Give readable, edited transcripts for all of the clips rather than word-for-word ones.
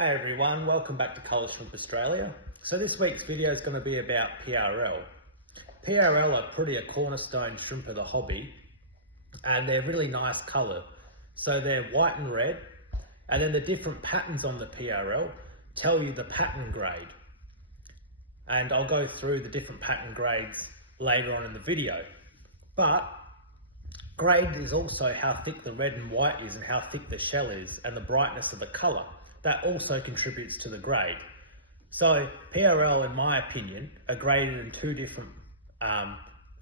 Hey everyone, welcome back to Colours Shrimp Australia. So this week's video is going to be about PRL. PRL are pretty a cornerstone shrimp of the hobby, and they're really nice colour. So they're white and red, and then the different patterns on the PRL tell you the pattern grade. And I'll go through the different pattern grades later on in the video. But grade is also how thick the red and white is and how thick the shell is and the brightness of the colour. That also contributes to the grade. So PRL, in my opinion, are graded in two different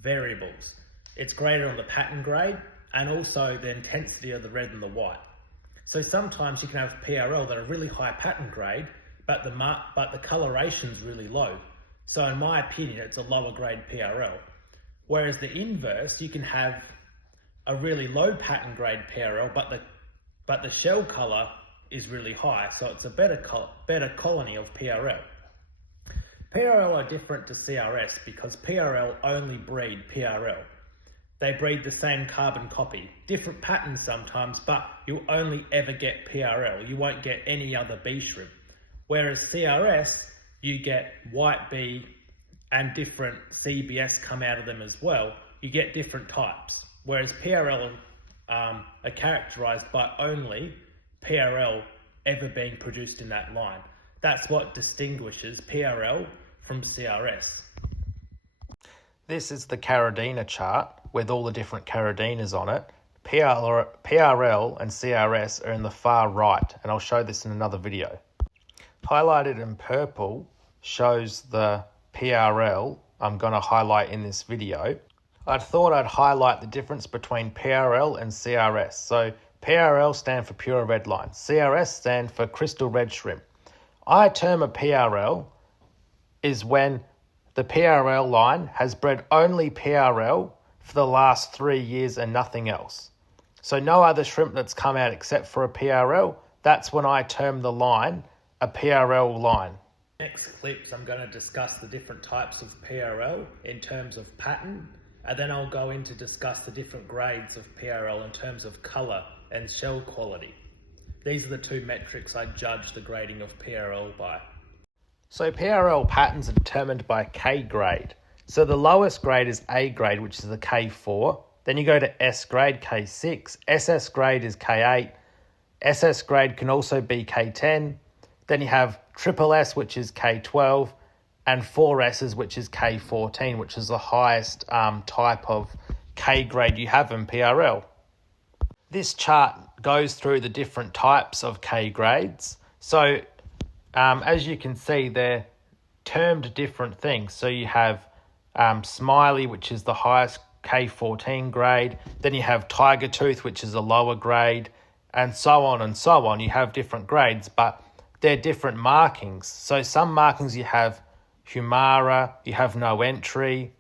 variables. It's graded on the pattern grade and also the intensity of the red and the white. So sometimes you can have PRL that are really high pattern grade, but the coloration is really low. So in my opinion, it's a lower grade PRL. Whereas the inverse, you can have a really low pattern grade PRL, but the shell color is really high, so it's a better colony of PRL. PRL are different to CRS because PRL only breed PRL. They breed the same carbon copy, different patterns sometimes, but you'll only ever get PRL. You won't get any other bee shrimp. Whereas CRS, you get white bee and different CBS come out of them as well. You get different types. Whereas PRL are characterized by only PRL ever being produced in that line. That's what distinguishes PRL from CRS. This is the Caradina chart with all the different Caradinas on it. PRL and CRS are in the far right, and I'll show this in another video. Highlighted in purple shows the PRL I'm going to highlight in this video. I thought I'd highlight the difference between PRL and CRS. So PRL stand for pure red line. CRS stand for crystal red shrimp. I term a PRL is when the PRL line has bred only PRL for the last 3 years and nothing else. So no other shrimp that's come out except for a PRL, that's when I term the line a PRL line. Next clips I'm going to discuss the different types of PRL in terms of pattern, and then I'll go in to discuss the different grades of PRL in terms of colour and shell quality. These are the two metrics I judge the grading of PRL by. So PRL patterns are determined by K grade. So the lowest grade is A grade, which is the K4. Then you go to S grade, K6. SS grade is K8. SS grade can also be K10. Then you have triple S, which is K12. And 4S's, which is K14, which is the highest type of K grade you have in PRL. This chart goes through the different types of K grades. So as you can see, they're termed different things. So you have Smiley, which is the highest K14 grade. Then you have Tiger Tooth, which is a lower grade, and so on and so on. You have different grades, but they're different markings. So some markings you have Humara, you have no entry,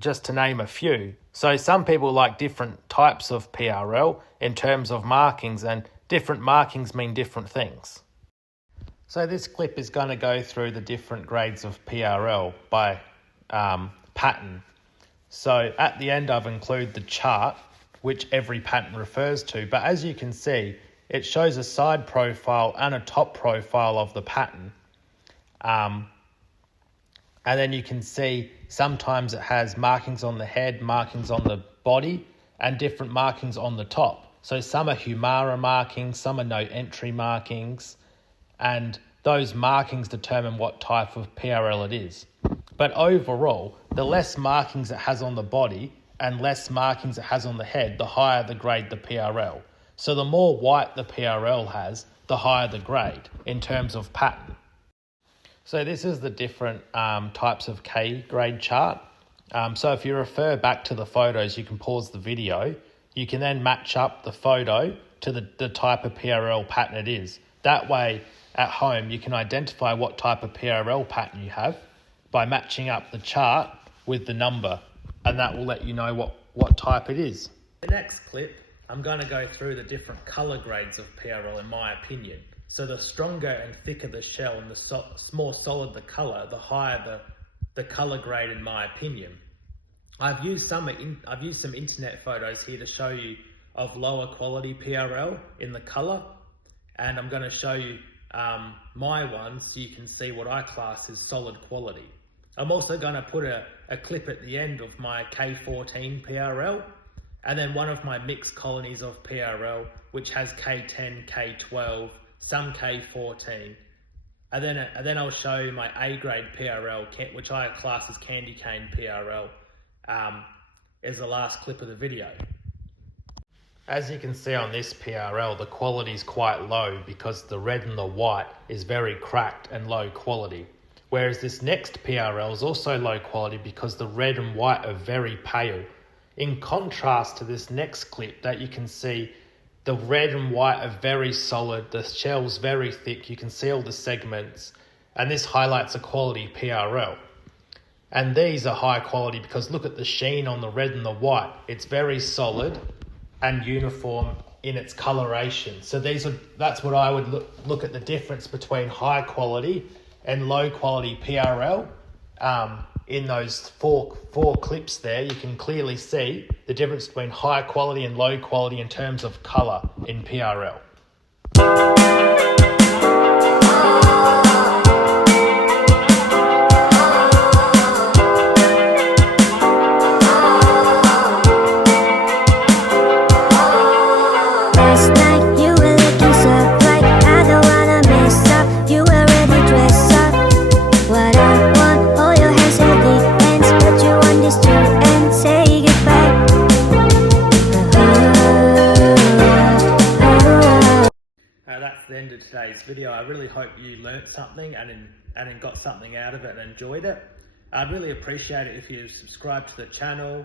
just to name a few. So some people like different types of PRL in terms of markings, and different markings mean different things. So this clip is going to go through the different grades of PRL by pattern. So at the end I've included the chart, which every pattern refers to, but as you can see, it shows a side profile and a top profile of the pattern. And then you can see sometimes it has markings on the head, markings on the body, and different markings on the top. So some are Humara markings, some are no entry markings, and those markings determine what type of PRL it is. But overall, the less markings it has on the body and less markings it has on the head, the higher the grade the PRL. So the more white the PRL has, the higher the grade in terms of pattern. So this is the different types of K grade chart. So if you refer back to the photos, you can pause the video. You can then match up the photo to the type of PRL pattern it is. That way, at home, you can identify what type of PRL pattern you have by matching up the chart with the number, and that will let you know what type it is. The next clip, I'm going to go through the different colour grades of PRL in my opinion. So the stronger and thicker the shell and the more solid the colour, the higher the colour grade in my opinion. I've used some internet photos here to show you of lower quality PRL in the colour, and I'm going to show you my one so you can see what I class as solid quality. I'm also going to put a clip at the end of my K14 PRL, and then one of my mixed colonies of PRL, which has K10, K12, some K14. And then I'll show you my A grade PRL, which I class as candy cane PRL, as the last clip of the video. As you can see on this PRL, the quality is quite low because the red and the white is very cracked and low quality. Whereas this next PRL is also low quality because the red and white are very pale. In contrast to this next clip that you can see, the red and white are very solid, the shell's very thick, you can see all the segments, and this highlights a quality PRL. And these are high quality because look at the sheen on the red and the white. It's very solid and uniform in its coloration. So that's what I would look at the difference between high quality and low quality PRL. In those four clips there, you can clearly see the difference between high quality and low quality in terms of color in PRL. That's the end of today's video. I really hope you learnt something and got something out of it and enjoyed it. I'd really appreciate it if you subscribe to the channel.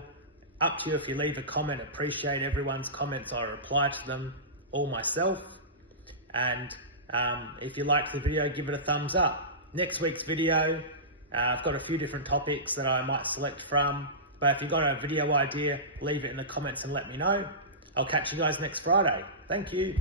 Up to you if you leave a comment. Appreciate everyone's comments. I reply to them all myself. And if you liked the video, give it a thumbs up. Next week's video, I've got a few different topics that I might select from. But if you've got a video idea, leave it in the comments and let me know. I'll catch you guys next Friday. Thank you.